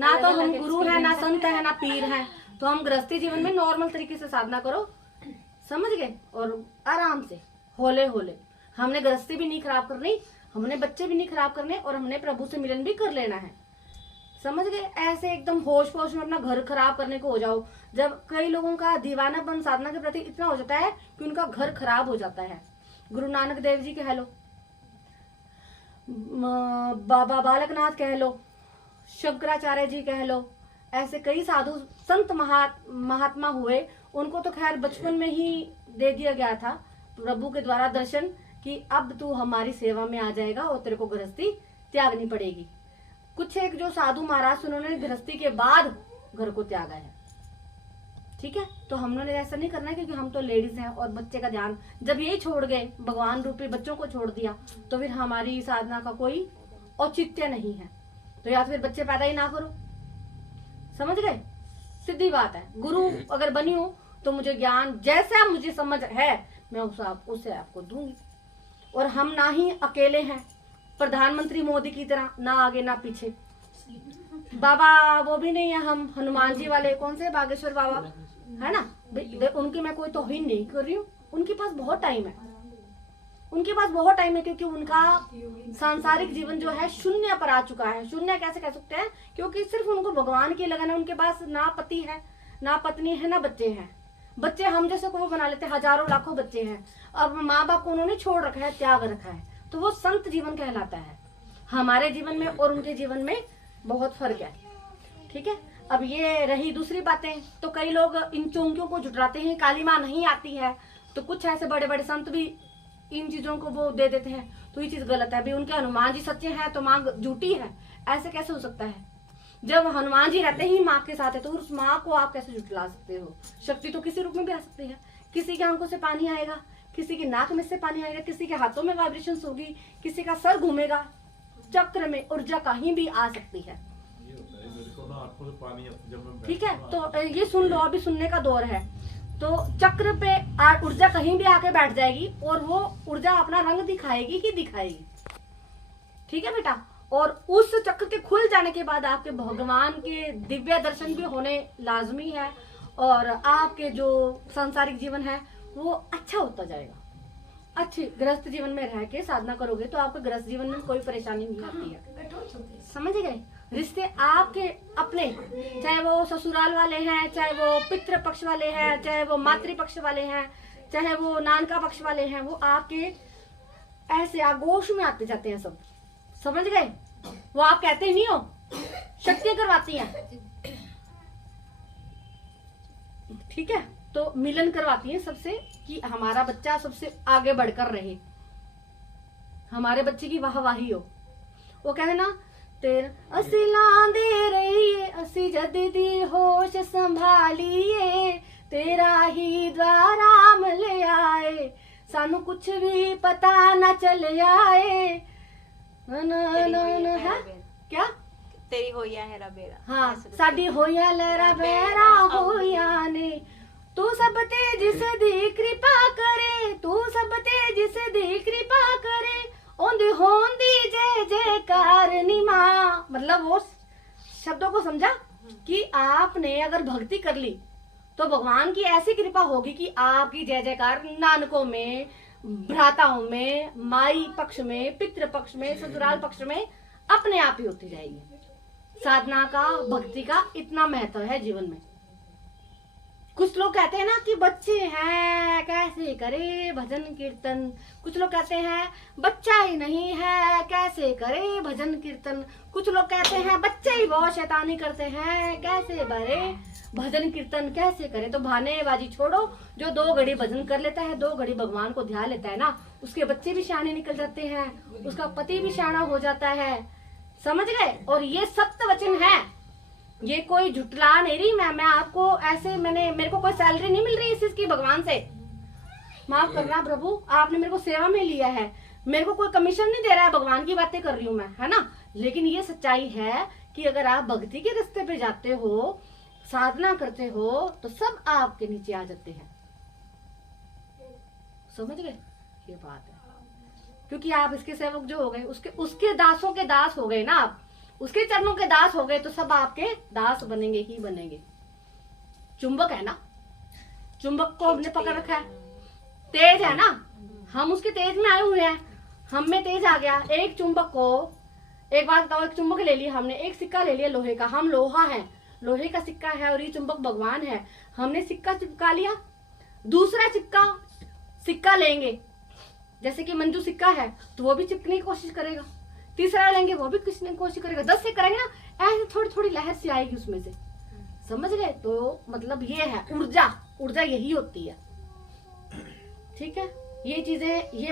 ना तो हम गुरु है, ना संत है, ना पीर है। तो हम गृहस्थी जीवन में नॉर्मल तरीके से साधना करो, समझ गए, और आराम से होले होले। हमने गृहस्थी भी नहीं खराब करनी, हमने बच्चे भी नहीं खराब करने, और हमने प्रभु से मिलन भी कर लेना है, समझ गए। ऐसे एकदम होश पोश में अपना घर खराब करने को हो जाओ। जब कई लोगों का दीवानापन साधना के प्रति इतना हो जाता है कि उनका घर खराब हो जाता है। गुरु नानक देव जी कह लो, बाबा बालकनाथ कह लो, शंकराचार्य जी कह लो, ऐसे कई साधु संत महात्मा हुए। उनको तो खैर बचपन में ही दे दिया गया था प्रभु के द्वारा दर्शन कि अब तू हमारी सेवा में आ जाएगा और तेरे को गृहस्थी त्यागनी पड़ेगी। कुछ एक जो साधु महाराज उन्होंने गृहस्थी के बाद घर को त्यागा है, ठीक है। तो हमने ऐसा नहीं करना है, क्योंकि हम तो लेडीज हैं और बच्चे का ध्यान जब यही छोड़ गए, भगवान रूपी बच्चों को छोड़ दिया, तो फिर हमारी साधना का कोई औचित्य नहीं है। तो या तो फिर बच्चे पैदा ही ना करो, समझ गए, सीधी बात है। गुरु अगर बनी हो तो मुझे ज्ञान जैसा मुझे समझ है मैं उसे आपको दूंगी। और हम ना ही अकेले हैं, प्रधानमंत्री मोदी की तरह ना आगे ना पीछे, बाबा वो भी नहीं है, हम हनुमान जी वाले कौन से बागेश्वर बाबा है ना, उनकी मैं कोई तौहीन नहीं कर रही हूँ। उनके पास बहुत टाइम है, उनके पास बहुत टाइम है, क्योंकि उनका सांसारिक जीवन जो है शून्य पर आ चुका है। शून्य कैसे कह सकते हैं, क्योंकि सिर्फ उनको भगवान की लगन है। उनके पास ना पति है, ना पत्नी है, ना बच्चे हैं। बच्चे हम जैसे को वो बना लेते हैं, हजारों लाखों बच्चे हैं। अब माँ बाप को उन्होंने छोड़ रखा है, त्याग रखा है, तो वो संत जीवन कहलाता है। हमारे जीवन में और उनके जीवन में बहुत फर्क है, ठीक है। अब ये रही दूसरी बातें, तो कई लोग इन चौंकियों को जुटलाते हैं, काली माँ नहीं आती है, तो कुछ ऐसे बड़े बड़े संत भी इन चीजों को वो दे देते हैं, तो ये चीज गलत है। भाई उनके हनुमान जी सच्चे हैं तो माँ झूठी है, ऐसे कैसे हो सकता है। जब हनुमान जी रहते ही माँ के साथ है, तो उस माँ को आप कैसे जुटला सकते हो। शक्ति तो किसी रूप में भी आ सकती है, किसी के आंखों से पानी आएगा, किसी की नाक में से पानी आएगा, किसी के हाथों में वाइब्रेशन होगी, किसी का सर घूमेगा, चक्र में ऊर्जा कहीं भी आ सकती है, ठीक है। तो ये सुन लो, अभी सुनने का दौर है। तो चक्र पे ऊर्जा कहीं भी आके बैठ जाएगी और वो ऊर्जा अपना रंग दिखाएगी ही दिखाएगी, ठीक है बेटा। और उस चक्र के खुल जाने के बाद आपके भगवान के दिव्य दर्शन भी होने लाजमी है, और आपके जो सांसारिक जीवन है वो अच्छा होता जाएगा। अच्छी गृहस्थ जीवन में रह के साधना करोगे तो आपके गृहस्थ जीवन में कोई परेशानी नहीं आती है, समझ गए। रिश्ते आपके अपने, चाहे वो ससुराल वाले हैं, चाहे वो पितृ पक्ष वाले हैं, चाहे वो मातृ पक्ष वाले हैं, चाहे वो नानका पक्ष वाले हैं, वो आपके ऐसे आगोश में आते जाते हैं सब, समझ गए। वो आप कहते ही नहीं हो, शक्तियां करवाती हैं, ठीक है। तो मिलन करवाती है सबसे कि हमारा बच्चा सबसे आगे बढ़कर रहे, हमारे बच्चे की वाहवाही हो। वो कहते ना, तेरा असी लांदे रहिए, असी जद दी होश संभालिए, तेरा ही द्वाराम ले आए, सानू कुछ भी पता न चल आए। है क्या तेरी होया है रबेरा, हाँ, साडी होया लहरा बेरा होया ने, तू सब तेज से दी कृपा करे, तू सब तेज से दी कृपा करे, ओंदी होंदी जय जयकार निमा। मतलब वो शब्दों को समझा कि आपने अगर भक्ति कर ली तो भगवान की ऐसी कृपा होगी कि आपकी जय जयकार नानकों में, भ्राताओं में, माई पक्ष में, पितृ पक्ष में, ससुराल पक्ष में अपने आप ही होती जाएगी। साधना का, भक्ति का इतना महत्व है जीवन में। कुछ लोग कहते हैं ना कि बच्चे हैं कैसे करे भजन कीर्तन, कुछ लोग कहते हैं बच्चा ही नहीं है कैसे करे भजन कीर्तन, कुछ लोग कहते हैं बच्चे ही बहुत शैतानी करते हैं कैसे भरे भजन कीर्तन कैसे करे। तो बहानेबाजी छोड़ो, जो 2 घड़ी भजन कर लेता है, 2 घड़ी भगवान को ध्यान लेता है ना, उसके बच्चे भी शाने निकल जाते हैं, उसका पति भी शाना हो जाता है, समझ गए। और ये सत्य वचन है, ये कोई झुटला नहीं रही मैं आपको ऐसे, मेरे को कोई सैलरी नहीं मिल रही इस चीज की भगवान से, माफ करना प्रभु, आपने मेरे को सेवा में लिया है, मेरे को कोई कमीशन नहीं दे रहा है, भगवान की बातें कर रही हूँ मैं, है ना। लेकिन ये सच्चाई है कि अगर आप भक्ति के रास्ते पे जाते हो, साधना करते हो, तो सब आपके नीचे आ जाते हैं, समझ गए। ये बात है, क्योंकि आप इसके सेवक जो हो गए, उसके दासों के दास हो गए ना आप, उसके चरणों के दास हो गए तो सब आपके दास बनेंगे ही बनेंगे। चुंबक है ना, चुंबक को हमने पकड़ रखा है, तेज है ना, हम उसके तेज में आए हुए हैं, हम में तेज आ गया। एक चुंबक को, एक बात बताओ, एक चुंबक ले लिया हमने, एक सिक्का ले लिया लोहे का, हम लोहा है, लोहे का सिक्का है और ये चुंबक भगवान है, हमने सिक्का चिपका लिया। दूसरा सिक्का लेंगे, जैसे कि मंजू सिक्का है तो वो भी चिपकने की कोशिश करेगा, तीसरा लेंगे वो भी किसने कोशिश करेगा, 10 से करेंगे ना, ऐसे थोड़ी थोड़ी लहर सी आएगी उसमें से, समझ गए? तो मतलब ये है ऊर्जा, ऊर्जा यही होती है, ठीक है? ये चीजें, ये